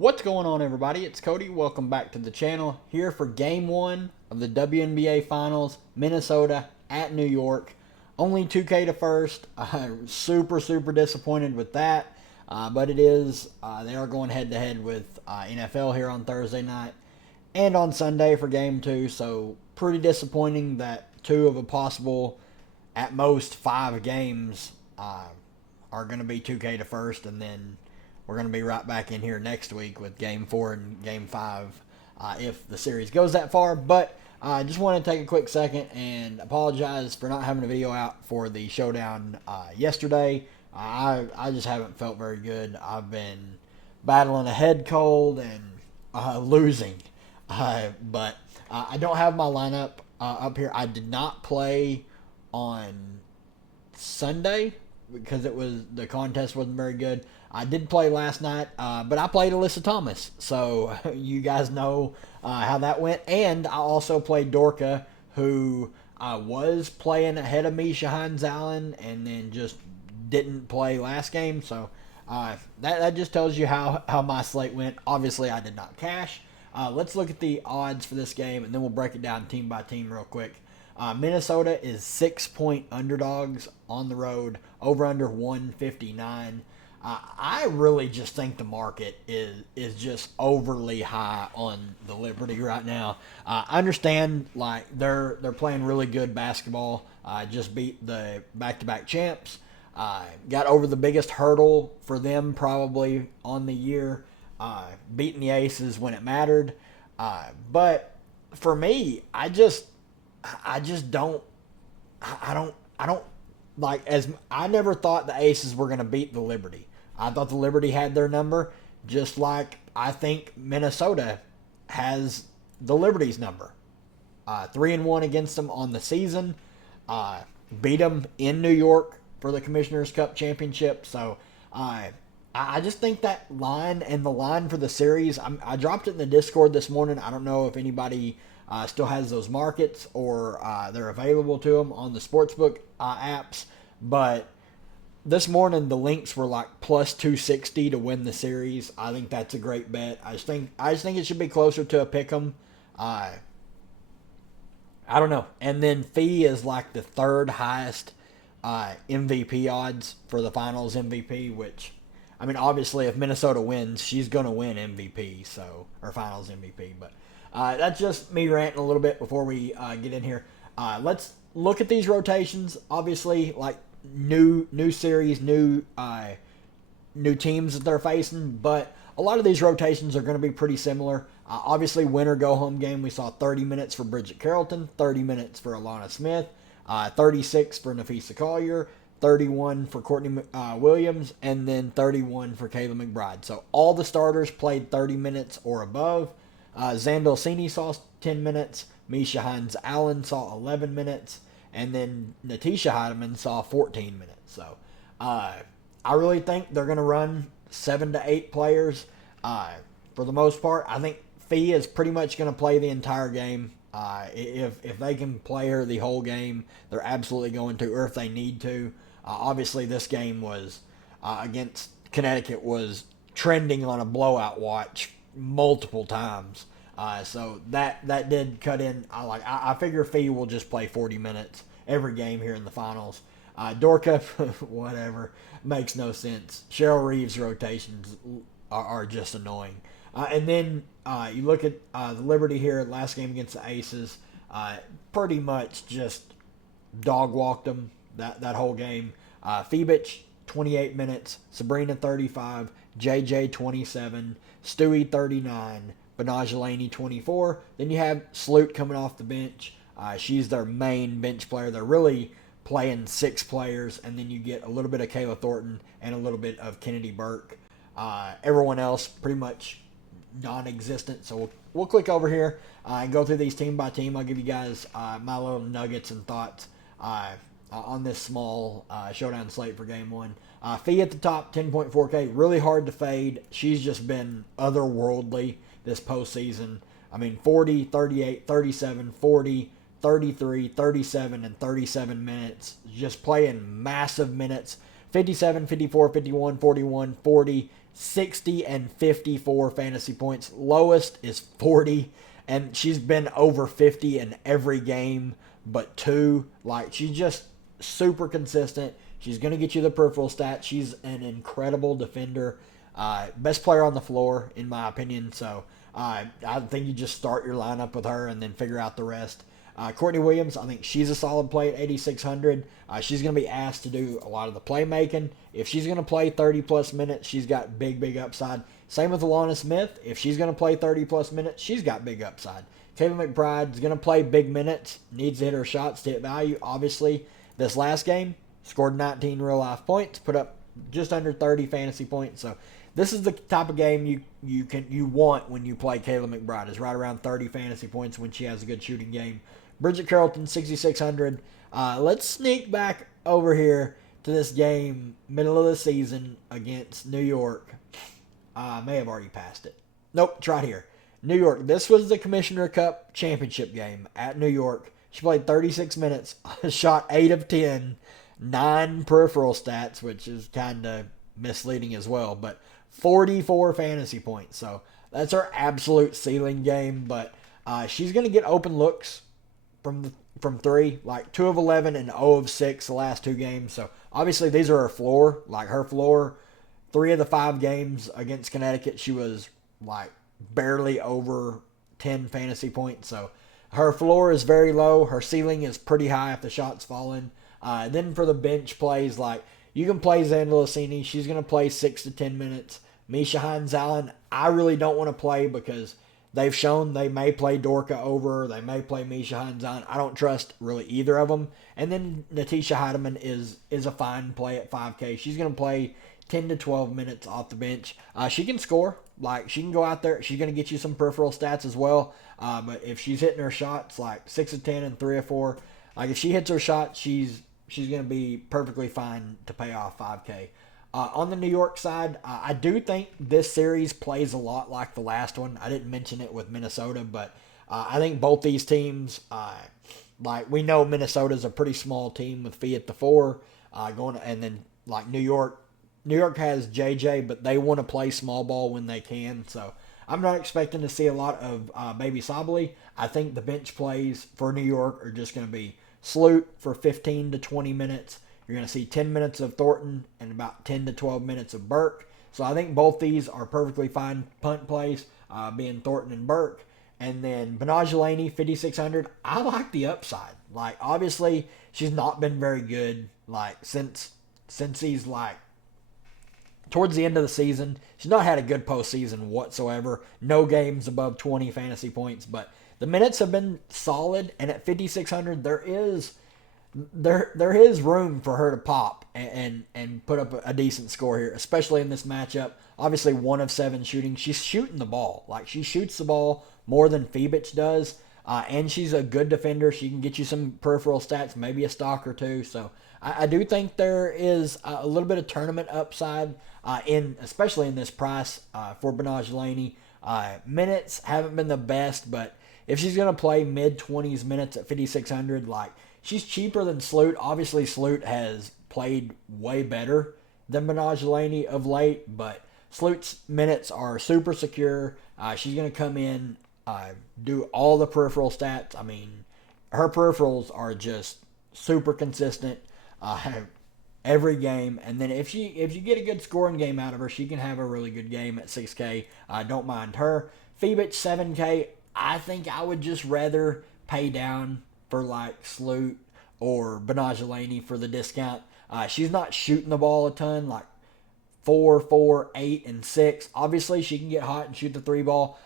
What's going on, everybody? It's Cody. Welcome back to the channel. Here for Game 1 of the WNBA Finals, Minnesota at New York. Only 2K to first. Super disappointed with that. But it is, they are going head-to-head with NFL here on Thursday night and on Sunday for Game 2. So pretty disappointing that two of a possible, at most, 5 games are going to be 2K to first, and then we're going to be right back in here next week with Game 4 and Game 5 if the series goes that far. But I just want to take a quick second and apologize for not having a video out for the showdown yesterday. I just haven't felt very good. I've been battling a head cold and losing. But I don't have my lineup up here. I did not play on Sunday because the contest wasn't very good. I did play last night, but I played Alyssa Thomas, so you guys know how that went. And I also played Dorka, who was playing ahead of me, Shahines Allen, and then just didn't play last game. So that just tells you how my slate went. Obviously, I did not cash. Let's look at the odds for this game, and then we'll break it down team by team real quick. Minnesota is 6-point underdogs on the road, over under 159. I really just think the market is just overly high on the Liberty right now. I understand like they're playing really good basketball. Just beat the back-to-back champs. Got over the biggest hurdle for them probably on the year. Beating the Aces when it mattered. But for me, I don't like, as I never thought the Aces were going to beat the Liberty. I thought the Liberty had their number, just like I think Minnesota has the Liberty's number. 3-1 against them on the season. Beat them in New York for the Commissioner's Cup championship. So I just think that line and the line for the series, I dropped it in the Discord this morning. I don't know if anybody still has those markets or they're available to them on the sportsbook apps. But this morning the links were like plus 260 to win the series. I think that's a great bet. I just think it should be closer to a pick'em. I don't know. And then Fee is like the third highest MVP odds for the finals MVP, which, I mean, obviously if Minnesota wins, she's going to win MVP, so, or finals MVP. But that's just me ranting a little bit before we get in here. Let's look at these rotations. Obviously, like new series, new teams that they're facing, but a lot of these rotations are going to be pretty similar. Obviously, winner go home game. We saw 30 minutes for Bridget Carrollton, 30 minutes for Alana Smith, 36 for Nafisa Collier, 31 for Courtney Williams, and then 31 for Kayla McBride. So all the starters played 30 minutes or above. Zandolcini saw 10 minutes. Misha Hines Allen saw 11 minutes. And then Natisha Heidemann saw 14 minutes. So I really think they're going to run 7 to 8 players for the most part. I think Fee is pretty much going to play the entire game. If they can play her the whole game, they're absolutely going to, or if they need to. Obviously, this game was against Connecticut was trending on a blowout watch multiple times. So that did cut in. I figure Fee will just play 40 minutes every game here in the finals. Dorka, whatever, makes no sense. Cheryl Reeves' rotations are just annoying. And then you look at the Liberty here, last game against the Aces, pretty much just dog walked them that whole game. Febich, 28 minutes. Sabrina, 35. JJ, 27. Stewie, 39. Benajelani, 24. Then you have Sloot coming off the bench. She's their main bench player. They're really playing 6 players, and then you get a little bit of Kayla Thornton and a little bit of Kennedy Burke. Everyone else pretty much non-existent. So we'll click over here and go through these team by team. I'll give you guys my little nuggets and thoughts on this small showdown slate for game 1. Fee at the top, 10.4K. Really hard to fade. She's just been otherworldly this postseason. I mean, 40, 38, 37, 40, 33, 37, and 37 minutes. Just playing massive minutes. 57, 54, 51, 41, 40, 60 and 54 fantasy points. Lowest is 40, and she's been over 50 in every game but two. Like, she's just super consistent. She's going to get you the peripheral stats. She's an incredible defender. Best player on the floor, in my opinion. So I think you just start your lineup with her and then figure out the rest. Courtney Williams, I think she's a solid play at 8,600. She's going to be asked to do a lot of the playmaking. If she's going to play 30-plus minutes, she's got big upside. Same with Alana Smith. If she's going to play 30-plus minutes, she's got big upside. Kayla McBride's going to play big minutes, needs to hit her shots to hit value. Obviously, this last game, scored 19 real-life points, put up just under 30 fantasy points. So this is the type of game you want when you play Kayla McBride. Is right around 30 fantasy points when she has a good shooting game. Bridget Carrollton, 6,600. Let's sneak back over here to this game, middle of the season against New York. I may have already passed it. Nope, it's right here. New York. This was the Commissioner Cup championship game at New York. She played 36 minutes, shot 8 of 10, 9 peripheral stats, which is kind of misleading as well, but 44 fantasy points. So that's her absolute ceiling game, but she's going to get open looks from 3, like 2 of 11 and 0 of 6 the last 2 games. So obviously these are her floor. Like, her floor, 3 of the 5 games against Connecticut, she was like barely over 10 fantasy points. So her floor is very low. Her ceiling is pretty high if the shot's falling. Then for the bench plays, like, you can play Xandla Lassini. She's going to play 6 to 10 minutes. Misha Hines-Allen, I really don't want to play because they've shown they may play Dorka over. They may play Misha Hines-Allen. I don't trust really either of them. And then Natisha Heidemann is a fine play at 5K. She's going to play 10 to 12 minutes off the bench. She can score. Like, she can go out there. She's going to get you some peripheral stats as well. But if she's hitting her shots like 6 of 10 and 3 of 4, like, if she hits her shot, she's going to be perfectly fine to pay off 5K. On the New York side, I do think this series plays a lot like the last one. I didn't mention it with Minnesota, but I think both these teams, like, we know Minnesota's a pretty small team with Fee at the 4, and then like New York has JJ, but they want to play small ball when they can. So I'm not expecting to see a lot of Baby Sabally. I think the bench plays for New York are just going to be Sloot for 15 to 20 minutes. You're going to see 10 minutes of Thornton and about 10 to 12 minutes of Burke. So I think both these are perfectly fine punt plays, being Thornton and Burke. And then Benaj Delaney, 5,600. I like the upside. Like, obviously, she's not been very good, like, since he's, like, towards the end of the season. She's not had a good postseason whatsoever. No games above 20 fantasy points. But the minutes have been solid. And at 5,600, there is room for her to pop and put up a decent score here, especially in this matchup. Obviously, 1 of 7 shooting. She's shooting the ball. Like, she shoots the ball more than Febich does, and she's a good defender. She can get you some peripheral stats, maybe a stock or 2. So I do think there is a little bit of tournament upside, especially in this price for Benaj Delaney. Minutes haven't been the best, but if she's going to play mid-20s minutes at 5,600, like, she's cheaper than Sloot. Obviously, Sloot has played way better than Benaj Delaney of late, but Sloot's minutes are super secure. She's going to come in, do all the peripheral stats. I mean, her peripherals are just super consistent every game. And then if you get a good scoring game out of her, she can have a really good game at 6K. I don't mind her. Febich, 7K. I think I would just rather pay down for like Sloot or Benaj Delaney for the discount. She's not shooting the ball a ton, like 4, 8, and 6. Obviously, she can get hot and shoot the 3 ball.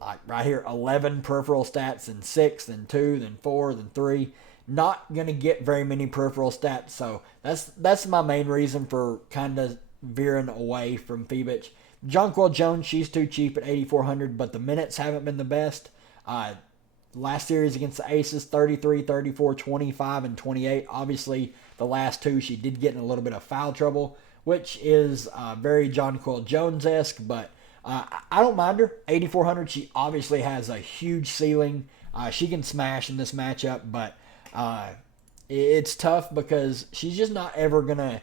Like right here, 11 peripheral stats, then 6, then 2, then 4, then 3. Not going to get very many peripheral stats, so that's my main reason for kind of veering away from Febich. Jonquel Jones, she's too cheap at 8,400, but the minutes haven't been the best. Last series against the Aces, 33, 34, 25, and 28. Obviously, the last 2, she did get in a little bit of foul trouble, which is very Jonquel Jones-esque, but I don't mind her. 8,400, she obviously has a huge ceiling. She can smash in this matchup, but it's tough because she's just not ever going to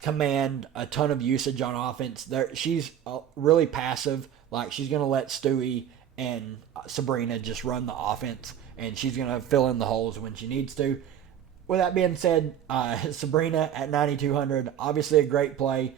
command a ton of usage on offense. She's really passive. Like, she's going to let Stewie and Sabrina just run the offense, and she's going to fill in the holes when she needs to. With that being said, Sabrina at 9,200, obviously a great play.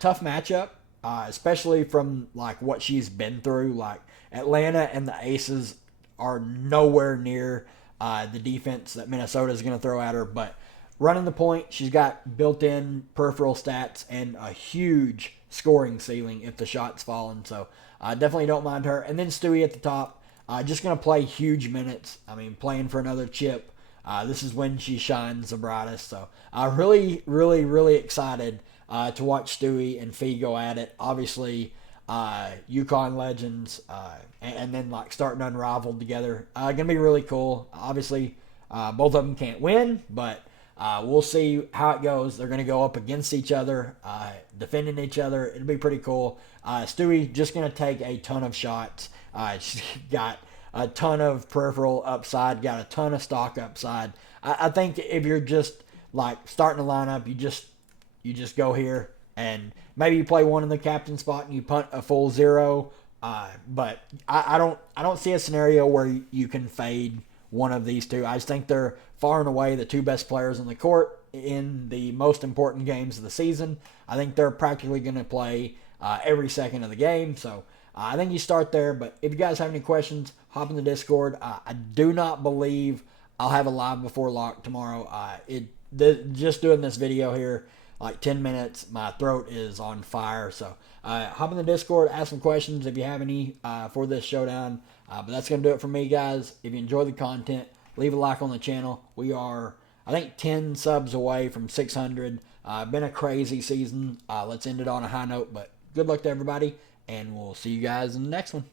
Tough matchup, especially from like what she's been through. Like, Atlanta and the Aces are nowhere near the defense that Minnesota is going to throw at her. But running the point, she's got built-in peripheral stats and a huge scoring ceiling if the shot's falling. So definitely don't mind her. And then Stewie at the top, just going to play huge minutes. I mean, playing for another chip. This is when she shines the brightest. So really, really, really excited to watch Stewie and Fee go at it. Obviously, Yukon Legends, and then like starting Unrivaled together. Gonna be really cool. Obviously, both of them can't win, but we'll see how it goes. They're gonna go up against each other, defending each other. It'll be pretty cool. Stewie just gonna take a ton of shots. She's got a ton of peripheral upside, got a ton of stock upside. I think if you're just like starting a lineup, you just go here and maybe you play one in the captain spot and you punt a full 0. But I don't see a scenario where you can fade one of these two. I just think they're far and away the two best players on the court in the most important games of the season. I think they're practically going to play every second of the game. So I think you start there. But if you guys have any questions, hop in the Discord. I do not believe I'll have a live before lock tomorrow. Just doing this video here, like 10 minutes, my throat is on fire. So hop in the Discord, ask some questions if you have any for this showdown. But that's going to do it for me, guys. If you enjoy the content, leave a like on the channel. We are, I think, 10 subs away from 600. Been a crazy season. Let's end it on a high note. But good luck to everybody, and we'll see you guys in the next one.